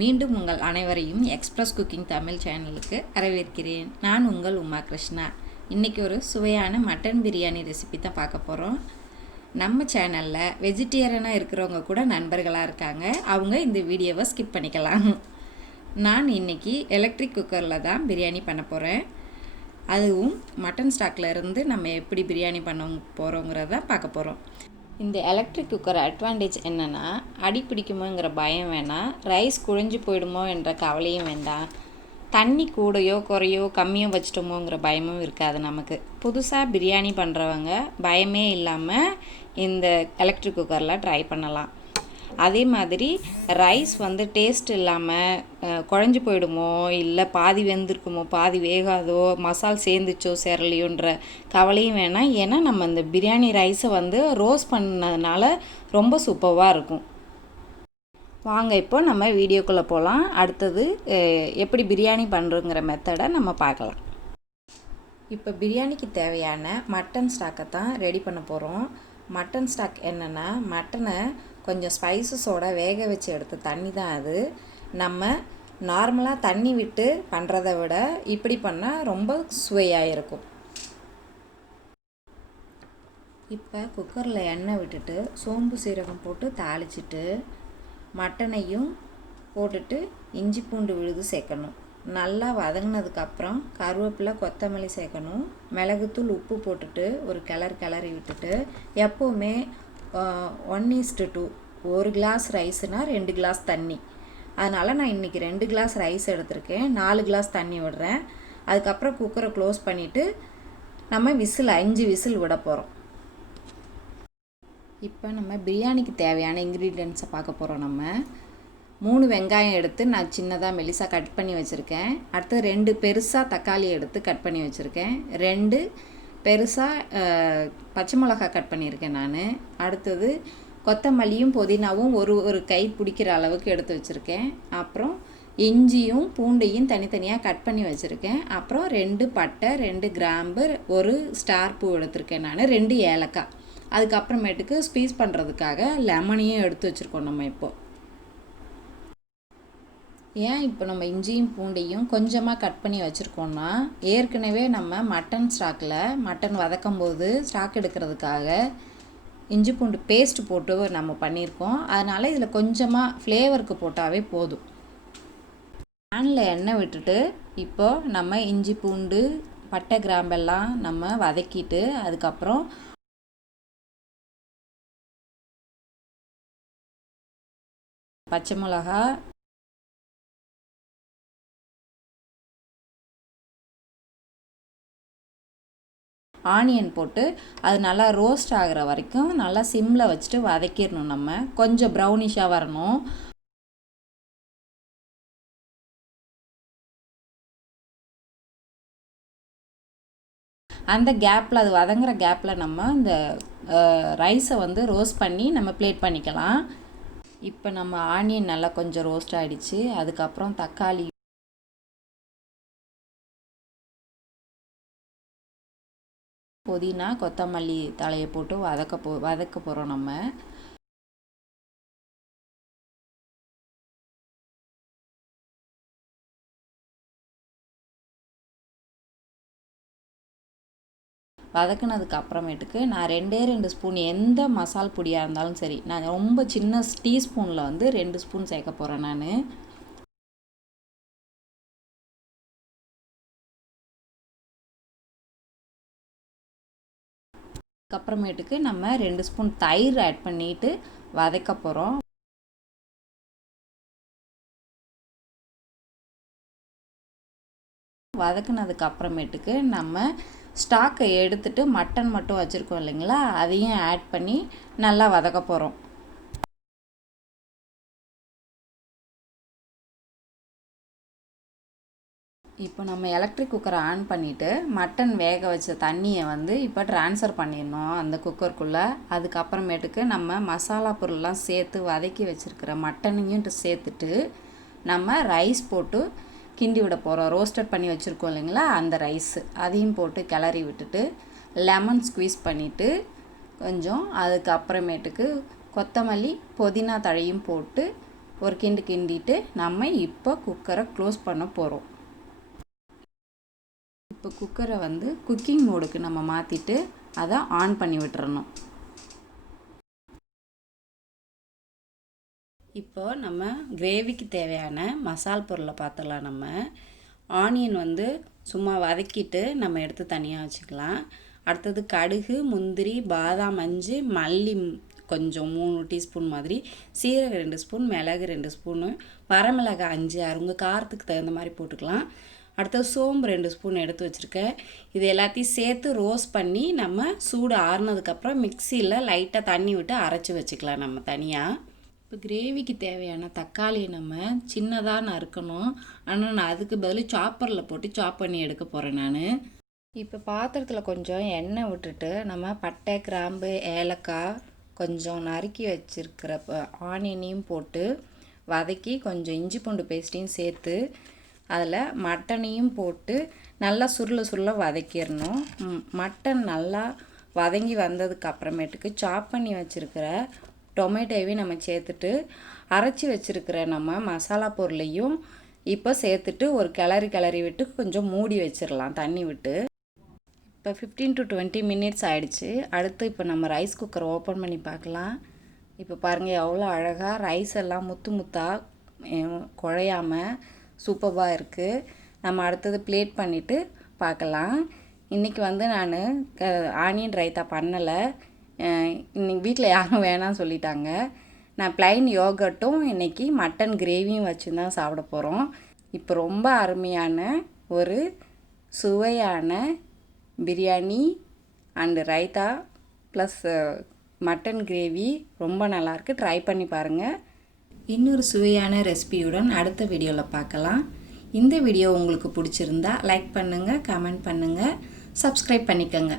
மீண்டும் உங்கள் அனைவரையும் எக்ஸ்பிரஸ் குக்கிங் தமிழ் சேனலுக்கு வரவேற்கிறேன். நான் உங்கள் உமா கிருஷ்ணா. இன்றைக்கி ஒரு சுவையான மட்டன் பிரியாணி ரெசிபி தான் பார்க்க போகிறோம். நம்ம சேனலில் வெஜிடேரியனாக இருக்கிறவங்க கூட நண்பர்களாக இருக்காங்க. அவங்க இந்த வீடியோவை ஸ்கிப் பண்ணிக்கலாம். நான் இன்றைக்கி எலக்ட்ரிக் குக்கரில் தான் பிரியாணி பண்ண போகிறேன். அதுவும் மட்டன் ஸ்டாக்கில் இருந்து நம்ம எப்படி பிரியாணி பண்ண போகிறோங்கிறத பார்க்க போகிறோம். இந்த எலக்ட்ரிக் குக்கர் அட்வான்டேஜ் என்னென்னா, அடி பிடிக்குமோங்கிற பயம் வேணாம், ரைஸ் குழஞ்சி போயிடுமோ என்ற கவலையும் வேண்டாம், தண்ணி கூடையோ குறையோ கம்மியோ வச்சிட்டோமோங்கிற பயமும் இருக்காது. நமக்கு புதுசாக பிரியாணி பண்ணுறவங்க பயமே இல்லாமல் இந்த எலக்ட்ரிக் குக்கரில் ட்ரை பண்ணலாம். அதே மாதிரி ரைஸ் டேஸ்ட் இல்லாமல் குழஞ்சி போயிடுமோ, இல்லை பாதி வெந்திருக்குமோ பாதி வேகாதோ, மசால் சேர்ந்துச்சோ சேரலையோன்ற கவலையும் வேணாம். ஏன்னா நம்ம இந்த பிரியாணி ரைஸை ரோஸ்ட் பண்ணதுனால ரொம்ப சூப்பராக இருக்கும். வாங்க இப்போ நம்ம வீடியோக்குள்ளே போகலாம். அடுத்தது எப்படி பிரியாணி பண்ணுறோங்கிற மெத்தடை நம்ம பார்க்கலாம். இப்போ பிரியாணிக்கு தேவையான மட்டன் ஸ்டாக்கை தான் ரெடி பண்ண போகிறோம். மட்டன் ஸ்டாக் என்னென்னா, மட்டனை கொஞ்சம் ஸ்பைசஸோட வேக வச்சு எடுத்த தண்ணி தான் அது. நம்ம நார்மலாக தண்ணி விட்டு பண்ணுறதை விட இப்படி பண்ணால் ரொம்ப சுவையாக இருக்கும். இப்போ குக்கரில் எண்ணெய் விட்டுட்டு சோம்பு சீரகம் போட்டு தாளிச்சிட்டு மட்டனையும் போட்டுட்டு இஞ்சி பூண்டு விழுது சேர்க்கணும். நல்லா வதங்கினதுக்கப்புறம் கருவேப்பிலை கொத்தமல்லி சேர்க்கணும். மிளகுத்தூள் உப்பு போட்டுட்டு ஒரு கிளறி விட்டுட்டு, எப்போவுமே 1:2, ஒரு கிளாஸ் ரைஸுனால் 2 கிளாஸ் தண்ணி. அதனால் நான் இன்றைக்கி 2 கிளாஸ் ரைஸ் எடுத்திருக்கேன். 4 கிளாஸ் தண்ணி விடுறேன். அதுக்கப்புறம் குக்கரை க்ளோஸ் பண்ணிவிட்டு நம்ம 5 விசில் விட போகிறோம். இப்போ நம்ம பிரியாணிக்கு தேவையான இன்க்ரீடியன்ட்ஸை பார்க்க போகிறோம். நம்ம 3 வெங்காயம் எடுத்து நான் சின்னதாக மெலிசாக கட் பண்ணி வச்சுருக்கேன். அடுத்து 2 பெருசாக தக்காளி எடுத்து கட் பண்ணி வச்சுருக்கேன். 2 பெருசாக பச்சை மிளகாய் கட் பண்ணியிருக்கேன் நான். அடுத்தது கொத்தமல்லியும் புதினாவும் ஒரு கை பிடிக்கிற அளவுக்கு எடுத்து வச்சுருக்கேன். அப்புறம் இஞ்சியும் பூண்டையும் தனித்தனியாக கட் பண்ணி வச்சுருக்கேன். அப்புறம் 2 பட்டை, 2 கிராம்பு, 1 ஸ்டார் பூ எடுத்திருக்கேன் நான், 2 ஏலக்காய். அதுக்கப்புறமேட்டுக்கு ஸ்பீஸ் பண்ணுறதுக்காக லெமனையும் எடுத்து வச்சுருக்கோம் நம்ம. இப்போ நம்ம இஞ்சியும் பூண்டையும் கொஞ்சமாக கட் பண்ணி வச்சுருக்கோன்னா, ஏற்கனவே நம்ம மட்டன் ஸ்டாக்கில் மட்டன் வதக்கும் போது ஸ்டாக் எடுக்கிறதுக்காக இஞ்சி பூண்டு பேஸ்ட் போட்டு நம்ம பண்ணியிருக்கோம். அதனால் இதில் கொஞ்சமாக ஃப்ளேவருக்கு போட்டாவே போதும். பேனில் எண்ணெய் விட்டுட்டு இப்போது நம்ம இஞ்சி பூண்டு பட்டை கிராம்பெல்லாம் நம்ம வதக்கிட்டு, அதுக்கப்புறம் பச்சை மிளகா, ஆனியன் போட்டு அது நல்லா ரோஸ்ட் ஆகிற வரைக்கும் நல்லா சிம்மில் வச்சுட்டு வதக்கிடணும். நம்ம கொஞ்சம் ப்ரௌனிஷாக வரணும். அந்த கேப்பில், அது வதங்குற கேப்பில் நம்ம இந்த ரைஸை ரோஸ்ட் பண்ணி நம்ம பிளேட் பண்ணிக்கலாம். இப்போ நம்ம ஆனியன் நல்லா கொஞ்சம் ரோஸ்ட் ஆகிடுச்சு. அதுக்கப்புறம் தக்காளி, புதினா, கொத்தமல்லி தலையை போட்டு வதக்க போகிறோம் நம்ம. வதக்குனதுக்கு அப்புறமேட்டுக்கு நான் 2 ஸ்பூன் எந்த மசால் பொடியாக இருந்தாலும் சரி, நான் ரொம்ப சின்ன டீஸ்பூனில் 2 ஸ்பூன் சேர்க்க போகிறேன் நான். அதுக்கப்புறமேட்டுக்கு நம்ம 2 ஸ்பூன் தயிர் ஆட் பண்ணிவிட்டு வதக்க போகிறோம். வதக்குனதுக்கு அப்புறமேட்டுக்கு நம்ம ஸ்டாக்கை எடுத்துட்டு மட்டன் மட்டும் வச்சுருக்கோம் இல்லைங்களா, அதையும் ஆட் பண்ணி நல்லா வதக்க போகிறோம். இப்போ நம்ம எலக்ட்ரிக் குக்கரை ஆன் பண்ணிவிட்டு மட்டன் வேக வச்ச தண்ணியை இப்போ ட்ரான்ஸ்ஃபர் பண்ணிடணும் அந்த குக்கருக்குள்ளே. அதுக்கப்புறமேட்டுக்கு நம்ம மசாலா பொருள்லாம் சேர்த்து வதக்கி வச்சுருக்கிற மட்டனையும் சேர்த்துட்டு நம்ம ரைஸ் போட்டு கிண்டி விட போகிறோம். ரோஸ்டட் பண்ணி வச்சுருக்கோம் இல்லைங்களா, அந்த ரைஸு அதையும் போட்டு கிளறி விட்டுட்டு லெமன் ஸ்குவீஸ் பண்ணிவிட்டு கொஞ்சம், அதுக்கப்புறமேட்டுக்கு கொத்தமல்லி புதினா தழையும் போட்டு ஒரு கிண்டு கிண்டிட்டு நம்ம இப்போ குக்கரை க்ளோஸ் பண்ண போகிறோம். இப்போ குக்கரை வந்து குக்கிங் மோடுக்கு நம்ம மாற்றிட்டு அதை ஆன் பண்ணி விட்டுறணும். இப்போ நம்ம கிரேவிக்கு தேவையான மசால் பொருளை பார்த்துடலாம். நம்ம ஆனியன் வந்து சும்மா வதக்கிட்டு நம்ம எடுத்து தனியாக வச்சுக்கலாம். அடுத்தது கடுகு, முந்திரி, பாதாம் 5, மல்லி கொஞ்சம் 3 டீஸ்பூன் மாதிரி, சீரகம் 2 ஸ்பூன், மிளகு 2 ஸ்பூனு, வரமிளகாய் 5, 6 உங்கள் காரத்துக்கு தகுந்த மாதிரி போட்டுக்கலாம். அடுத்தது சோம்பு 2 ஸ்பூன் எடுத்து வச்சுருக்கேன். இது எல்லாத்தையும் சேர்த்து ரோஸ்ட் பண்ணி நம்ம சூடு ஆறுனதுக்கப்புறம் மிக்சியில் லைட்டாக தண்ணி விட்டு அரைச்சி வச்சுக்கலாம் நம்ம தனியாக. இப்போ கிரேவிக்கு தேவையான தக்காளியை நம்ம சின்னதாக நறுக்கணும். ஆனால் நான் அதுக்கு பதில் சாப்பரில் போட்டு சாப் பண்ணி எடுக்க போகிறேன் நான். இப்போ பாத்திரத்தில் கொஞ்சம் எண்ணெய் விட்டுட்டு நம்ம பட்டை, கிராம்பு, ஏலக்காய், கொஞ்சம் நறுக்கி வச்சுருக்கிற ஆனியனையும் போட்டு வதக்கி கொஞ்சம் இஞ்சி பூண்டு பேஸ்ட்டையும் சேர்த்து அதில் மட்டனையும் போட்டு நல்லா சுருள வதக்கிடணும். மட்டன் நல்லா வதங்கி வந்ததுக்கு அப்புறமேட்டுக்கு சாப் பண்ணி வச்சுருக்கிற டொமேட்டோவையும் நம்ம சேர்த்துட்டு அரைச்சி வச்சுருக்கிற நம்ம மசாலா பொருளையும் இப்போ சேர்த்துட்டு ஒரு கிளறி விட்டு கொஞ்சம் மூடி வச்சிடலாம் தண்ணி விட்டு. இப்போ 15 to 20 மினிட்ஸ் ஆகிடுச்சு. அடுத்து இப்போ நம்ம ரைஸ் குக்கரை ஓப்பன் பண்ணி பார்க்கலாம். இப்போ பாருங்கள் எவ்வளோ அழகாக ரைஸ் எல்லாம் முத்து முத்தாக குழையாமல் சூப்பராக இருக்குது. நம்ம அடுத்தது பிளேட் பண்ணிவிட்டு பார்க்கலாம். இன்றைக்கி வந்து நான் ஆனியன் ரைத்தா பண்ணலை. இன்றைக்கி வீட்டில் யாரும் வேணாம்னு சொல்லிட்டாங்க. நான் ப்ளைன் யோகர்ட்டும் இன்றைக்கி மட்டன் கிரேவியும் வச்சு தான் சாப்பிட போகிறோம். இப்போ ரொம்ப அருமையான ஒரு சுவையான biryani and raita plus mutton gravy ரொம்ப நல்லாயிருக்கு. ட்ரை பண்ணி பாருங்கள். இன்னொரு சுவையான ரெசிபியுடன் அடுத்த வீடியோவில் பார்க்கலாம். இந்த வீடியோ உங்களுக்கு பிடிச்சிருந்தா லைக் பண்ணுங்கள், கமெண்ட் பண்ணுங்கள், சப்ஸ்கிரைப் பண்ணிக்கோங்க.